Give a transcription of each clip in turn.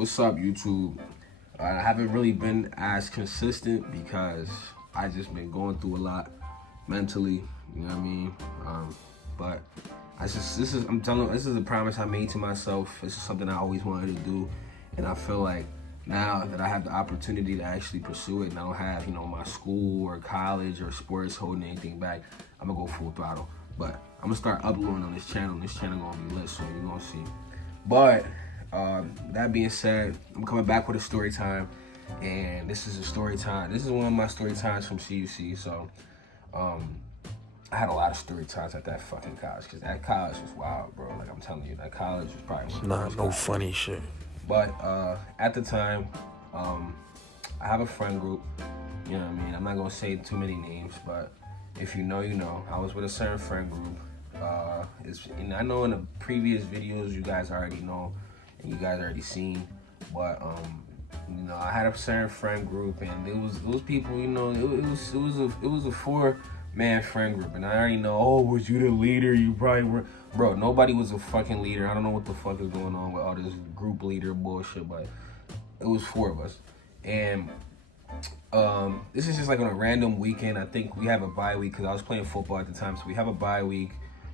What's up, YouTube? I haven't really been as consistent because I just been going through a lot mentally. You know what I mean? But I'm telling you, this is a promise I made to myself. This is something I always wanted to do, and I feel like now that I have the opportunity to actually pursue it, and I don't have my school or college or sports holding anything back, I'm gonna go full throttle. But I'm gonna start uploading on this channel. This channel gonna be lit soon. You're gonna see. But that being said, I'm coming back with a story time, and this is a story time. This is one of my story times from CUC. So I had a lot of story times at that fucking college, because that college was wild, bro. Like, I'm telling you, that college was probably one of the worst no colleges. funny shit. But at the time, I have a friend group. You know what I mean? I'm not gonna say too many names, but if you know, you know. I was with a certain friend group. And I know in the previous videos you guys already know, and you guys already seen. But I had a certain friend group, and those people. It was a 4-man friend group, and I already know. Oh, was you the leader? You probably were. Bro, nobody was a fucking leader. I don't know what the fuck is going on with all this group leader bullshit, but it was 4 of us. And this is just like on a random weekend. I think we have a bye week because I was playing football at the time, so we have a bye week.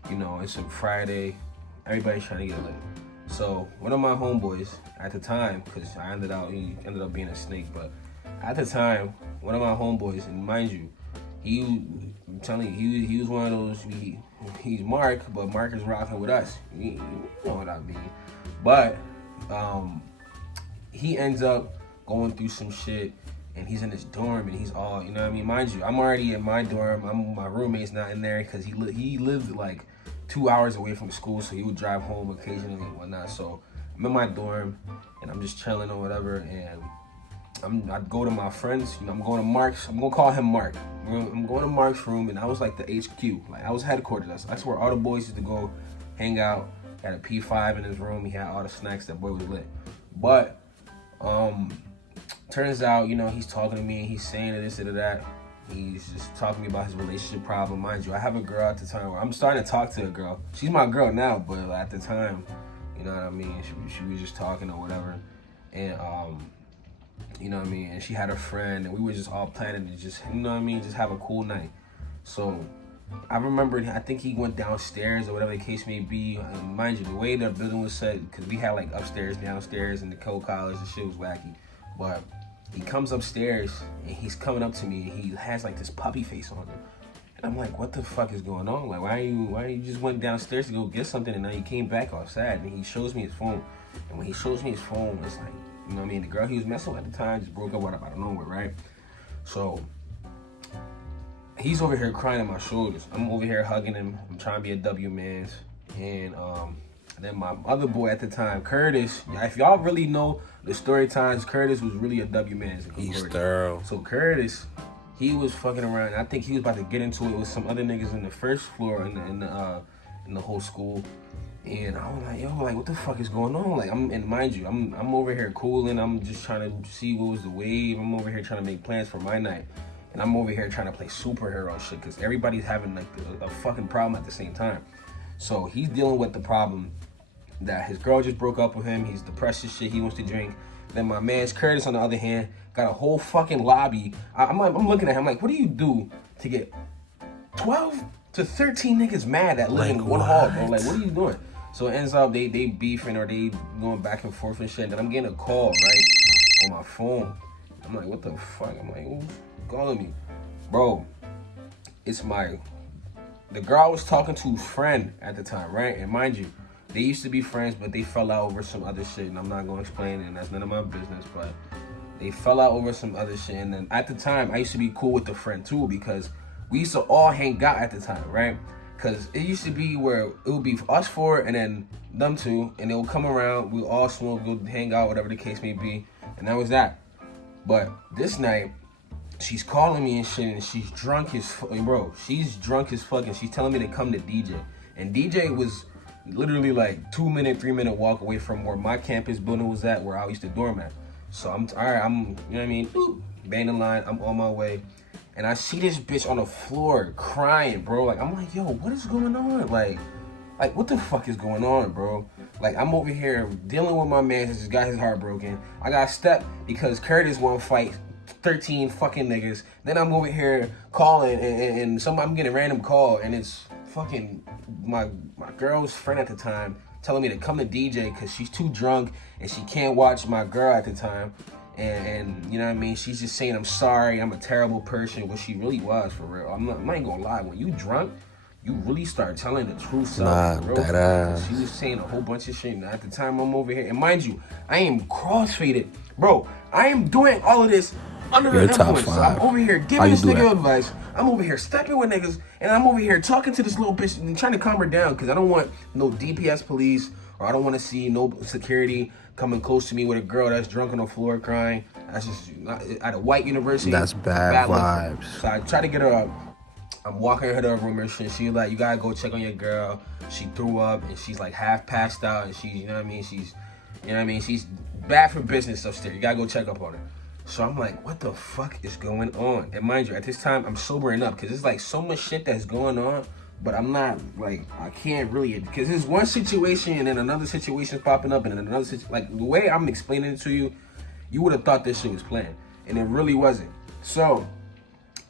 It's a Friday. Everybody's trying to get lit. So one of my homeboys at the time, because he ended up being a snake, but at the time, one of my homeboys, and mind you, I'm telling you, he was one of those. He's Mark, but Mark is rocking with us. You know what I mean? But he ends up going through some shit, and he's in his dorm, and he's all, you know what I mean? Mind you, I'm already in my dorm. My roommate's not in there because he lived like 2 hours away from school, so he would drive home occasionally and whatnot. So I'm in my dorm, and I'm just chilling or whatever, and I'd go to my friends. I'm going to Mark's. I'm gonna call him Mark. I'm going to Mark's room, and I was like the HQ. Like, I was headquarters. That's where all the boys used to go hang out. He had a P5 in his room. He had all the snacks. That boy was lit. But turns out, he's talking to me, and he's saying this and that. He's just talking to me about his relationship problem. Mind you, I have a girl at the time where I'm starting to talk to a girl. She's my girl now, but at the time, you know what I mean? She was just talking or whatever. And, you know what I mean? And she had a friend, and we were just all planning to just, just have a cool night. So I remember, I think he went downstairs or whatever the case may be. And mind you, the way the building was set, because we had like upstairs, downstairs, and the co-college, the shit was wacky. But he comes upstairs, and he's coming up to me, and he has like this puppy face on him. And I'm like, what the fuck is going on? Like, why you just went downstairs to go get something, and now you came back all sad? And he shows me his phone. And when he shows me his phone, it's like, you know what I mean? The girl he was messing with at the time just broke up out of nowhere, right? So he's over here crying on my shoulders. I'm over here hugging him. I'm trying to be a W man's. And then my other boy at the time, Curtis. If y'all really know the story times, Curtis was really a W man's. He's thorough. So Curtis, he was fucking around. I think he was about to get into it with some other niggas in the first floor in the whole school. And I was like, yo, like, what the fuck is going on? Like, and mind you, I'm over here cooling. I'm just trying to see what was the wave. I'm over here trying to make plans for my night. And I'm over here trying to play superhero shit, because everybody's having like a fucking problem at the same time. So he's dealing with the problem that his girl just broke up with him. He's depressed as shit. He wants to drink. Then my man's Curtis, on the other hand, got a whole fucking lobby. I'm looking at him like, what do you do to get 12 to 13 niggas mad that live in one hall, bro? Like, what are you doing? So it ends up they beefing, or they going back and forth and shit. And then I'm getting a call, right, on my phone. I'm like, what the fuck? I'm like, who's calling me? Bro, it's the girl I was talking to friend at the time, right? And mind you, they used to be friends, but they fell out over some other shit. And I'm not going to explain it, and that's none of my business. But they fell out over some other shit. And then at the time, I used to be cool with the friend too, because we used to all hang out at the time, right? Because it used to be where it would be us 4 and then them 2, and they would come around, we all smoke, go hang out, whatever the case may be, and that was that. But this night, she's calling me and shit, and she's drunk as fuck, bro. She's drunk as fuck, and she's telling me to come to DJ. And DJ was literally like 2-minute, 3-minute walk away from where my campus building was at, where I used to dorm at. So I'm, all right, you know what I mean? Boop, bang the line, I'm on my way. And I see this bitch on the floor crying, bro. Like, I'm like, yo, what is going on? Like, what the fuck is going on, bro? Like, I'm over here dealing with my man who just got his heart broken. I got stepped because Curtis won't fight 13 fucking niggas. Then I'm over here calling and I'm getting a random call, and it's fucking my girl's friend at the time telling me to come to DJ because she's too drunk and she can't watch my girl at the time. And you know what I mean? She's just saying, I'm sorry, I'm a terrible person. What she really was, for real. I'm not gonna lie. When you drunk, you really start telling the true self. Nah, that ass. She was saying a whole bunch of shit. And at the time, I'm over here. And mind you, I am crossfaded. Bro, I am doing all of this under the influence. So I'm over here giving this nigga advice. I'm over here stepping with niggas. And I'm over here talking to this little bitch and trying to calm her down because I don't want no DPS police, or I don't want to see no security coming close to me with a girl that's drunk on the floor crying. That's just at a white university. That's bad vibes. So I try to get her up. I'm walking her to her room and shit. She's like, you gotta go check on your girl. She threw up and she's like half passed out, and she's, you know what I mean? She's bad for business upstairs. You gotta go check up on her. So I'm like, what the fuck is going on? And mind you, at this time, I'm sobering up because there's like so much shit that's going on. But I'm not, like, I can't really, because there's one situation and then another situation's popping up and then another situation. Like, the way I'm explaining it to you, you would have thought this shit was planned. And it really wasn't. So,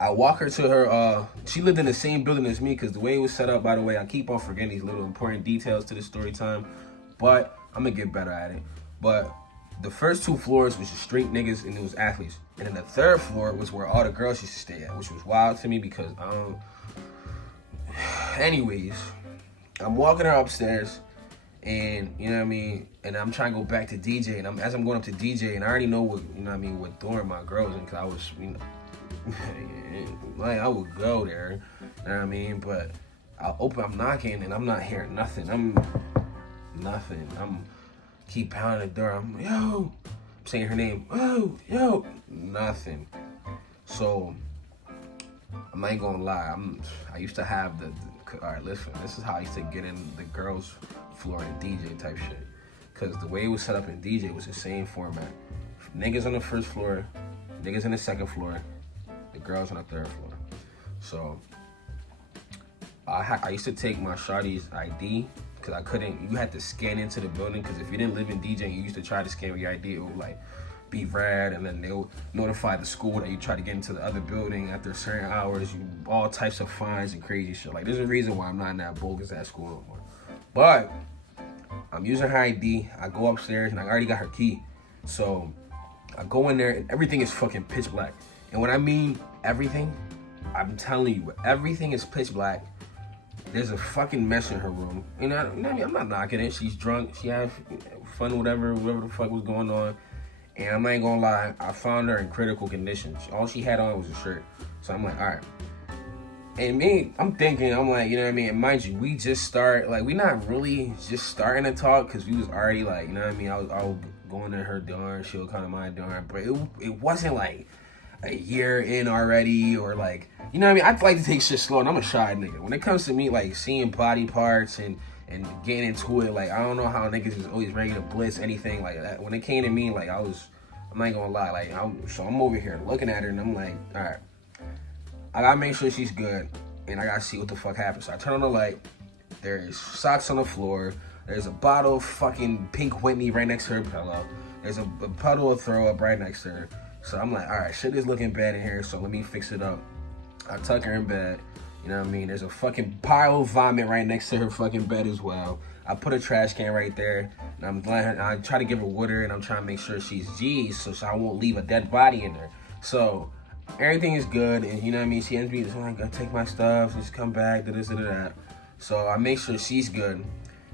I walk her to her, she lived in the same building as me, because the way it was set up, by the way, I keep on forgetting these little important details to the story time. But, I'm going to get better at it. But, the first 2 floors was just straight niggas and it was athletes. And then the 3rd floor was where all the girls used to stay at, which was wild to me because I don't... Anyways, I'm walking her upstairs, and you know what I mean, and I'm trying to go back to DJ, and as I'm going up to DJ, and I already know what, you know what I mean, what dorm my girl was in, because I was, you know, like, I would go there, you know what I mean, but I'm knocking, and I'm not hearing nothing. I'm keep pounding the door. I'm like, yo, I'm saying her name, oh, yo, nothing. So I'm not gonna lie. I used to have all right, listen, this is how I used to get in the girls' floor and DJ type shit. Because the way it was set up in DJ was the same format. Niggas on the 1st floor, niggas on the 2nd floor, the girls on the 3rd floor. So I used to take my shawty's ID because I couldn't, you had to scan into the building, because if you didn't live in DJ, you used to try to scan your ID, it would like be red, and then they'll notify the school that you try to get into the other building after certain hours. All types of fines and crazy shit. Like, there's a reason why I'm not in that bogus ass school no more. But I'm using her ID. I go upstairs and I already got her key. So I go in there and everything is fucking pitch black. And when I mean everything, I'm telling you, everything is pitch black. There's a fucking mess in her room. You know what I mean? I'm not knocking it. She's drunk. She had fun, whatever the fuck was going on. And I'm not even gonna lie, I found her in critical condition. All she had on was a shirt. So I'm like, all right. And me, I'm thinking, I'm like, you know what I mean? And mind you, we just start, like, we not really just starting to talk, because we was already like, you know what I mean? I was going to her dorm, she was kind of my dorm. But it wasn't like a year in already, or like, you know what I mean? I like to take shit slow, and I'm a shy nigga. When it comes to me, like, seeing body parts and getting into it, like, I don't know how niggas is always ready to blitz anything like that. When it came to me, like, I'm not gonna lie, like, I'm over here looking at her, and I'm like, all right, I gotta make sure she's good, and I gotta see what the fuck happens. So I turn on the light, there's socks on the floor, there's a bottle of fucking Pink Whitney right next to her pillow, there's a puddle of throw up right next to her. So I'm like, all right, shit is looking bad in here, so let me fix it up. I tuck her in bed. You know what I mean? There's a fucking pile of vomit right next to her fucking bed as well. I put a trash can right there, and I try to give her water, and I'm trying to make sure she's G's, so I won't leave a dead body in there. So everything is good, and you know what I mean? She ends me, so I gotta take my stuff, just come back, da-da-da-da. So I make sure she's good.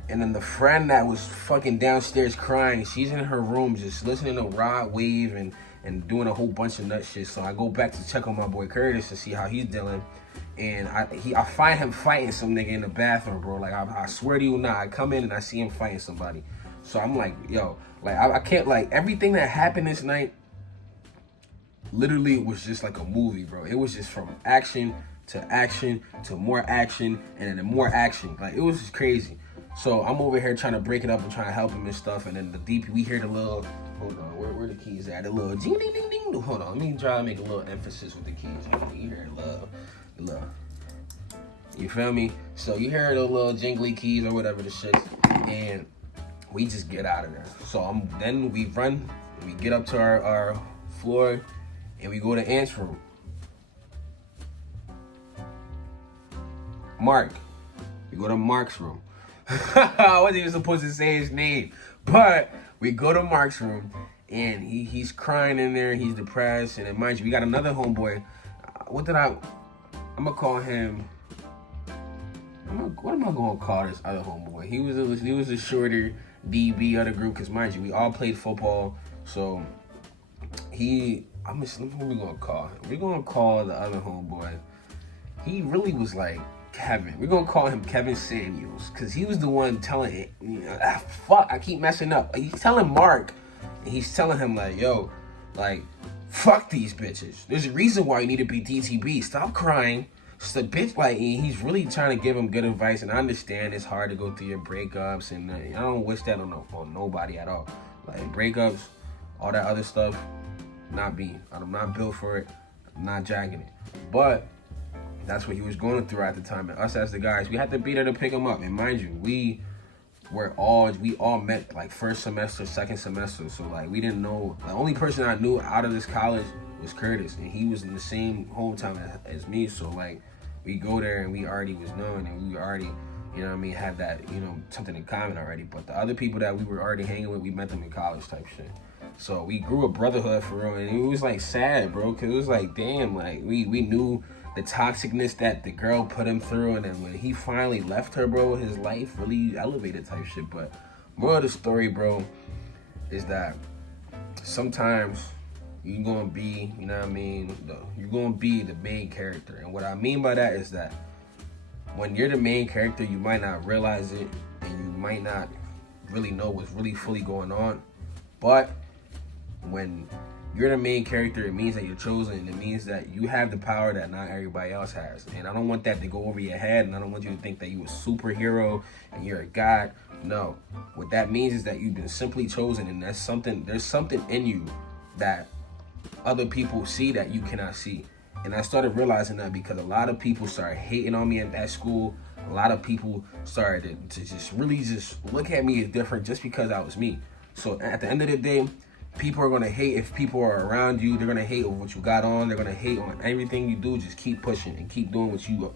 And then the friend that was fucking downstairs crying, she's in her room just listening to Rod Wave and doing a whole bunch of nut shit. So I go back to check on my boy Curtis to see how he's dealing. And I find him fighting some nigga in the bathroom, bro. Like, I swear to you not, I come in and I see him fighting somebody. So I'm like, yo, like, I can't, like, everything that happened this night literally was just like a movie, bro. It was just from action to more action and then more action. Like, it was just crazy. So I'm over here trying to break it up and trying to help him and stuff. And then the DP, we hear the little, hold on, where the keys at? The little ding ding ding ding. Hold on, let me try to make a little emphasis with the keys. You hear the little, you feel me? So you hear the little jingly keys or whatever the shit. And we just get out of there. So then we run, we get up to our floor, and we go to Ant's room. Mark. We go to Mark's room. I wasn't even supposed to say his name, but we go to Mark's room, and he's crying in there. He's depressed, and then mind you, we got another homeboy. I'm gonna call him. What am I gonna call this other homeboy? He was a shorter DB of the group, cause mind you, we all played football. So what we gonna call him? We're gonna call the other homeboy. He really was like Kevin. We're gonna call him Kevin Samuels, cause he was the one telling fuck, I keep messing up. He's telling Mark, and he's telling him like, yo, like, fuck these bitches. There's a reason why you need to be DTB. Stop crying. It's a bitch, like, he's really trying to give him good advice, and I understand it's hard to go through your breakups, and I don't wish that on nobody at all. Like, breakups, all that other stuff, not me. I'm not built for it. I'm not jacking it. But that's what he was going through at the time, and us as the guys, we had to be there to pick him up. And mind you, we all met like first semester, second semester, so like we didn't know. The only person I knew out of this college was Curtis, and he was in the same hometown as me. So like we go there and we already was known, and we already, you know what I mean, had that, you know, something in common already. But the other people that we were already hanging with, we met them in college type shit. So we grew a brotherhood for real, and it was like sad, bro, because it was like, damn, like we knew the toxicness that the girl put him through, and then when he finally left her, bro, his life really elevated type shit. But moral of the story, bro, is that sometimes you're gonna be, you know what I mean, you're gonna be the main character. And what I mean by that is that when you're the main character, you might not realize it, and you might not really know what's really fully going on. But when you're the main character, it means that you're chosen, and it means that you have the power that not everybody else has. And I don't want that to go over your head, and I don't want you to think that you're a superhero and you're a god. No. What that means is that you've been simply chosen, and there's something in you that other people see that you cannot see. And I started realizing that because a lot of people started hating on me at school. A lot of people started to just really just look at me as different just because I was me. So at the end of the day, people are going to hate if people are around you. They're going to hate on what you got on. They're going to hate on everything you do. Just keep pushing and keep doing what you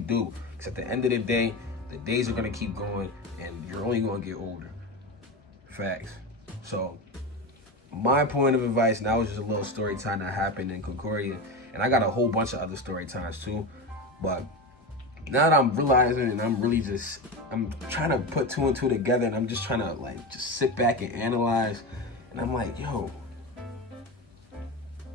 do. Because at the end of the day, the days are going to keep going, and you're only going to get older. Facts. So my point of advice, and that was just a little story time that happened in Concordia, and I got a whole bunch of other story times too. But now that I'm realizing, and I'm trying to put two and two together, and I'm just trying to like just sit back and analyze, and I'm like, yo,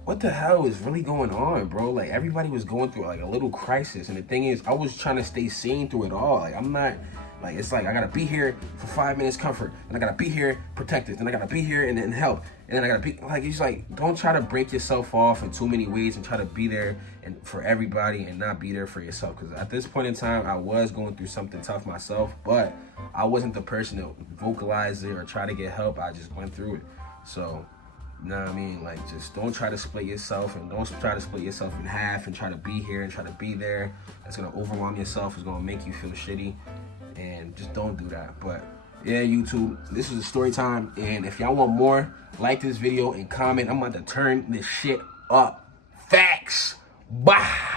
what the hell is really going on, bro? Like, everybody was going through like a little crisis, and the thing is, I was trying to stay sane through it all. Like, I'm not, like, it's like I gotta be here for 5 minutes comfort, and I gotta be here protected, and I gotta be here and then help, and then I gotta be like, it's like, don't try to break yourself off in too many ways and try to be there and for everybody and not be there for yourself. Because at this point in time, I was going through something tough myself, but I wasn't the person to vocalize it or try to get help. I just went through it. So, you know what I mean? Like, just don't try to split yourself, and don't try to split yourself in half and try to be here and try to be there. That's gonna overwhelm yourself. It's gonna make you feel shitty, and just don't do that. But yeah, YouTube, this is a story time, and if y'all want more, like this video and comment. I'm about to turn this shit up. Facts. Bye.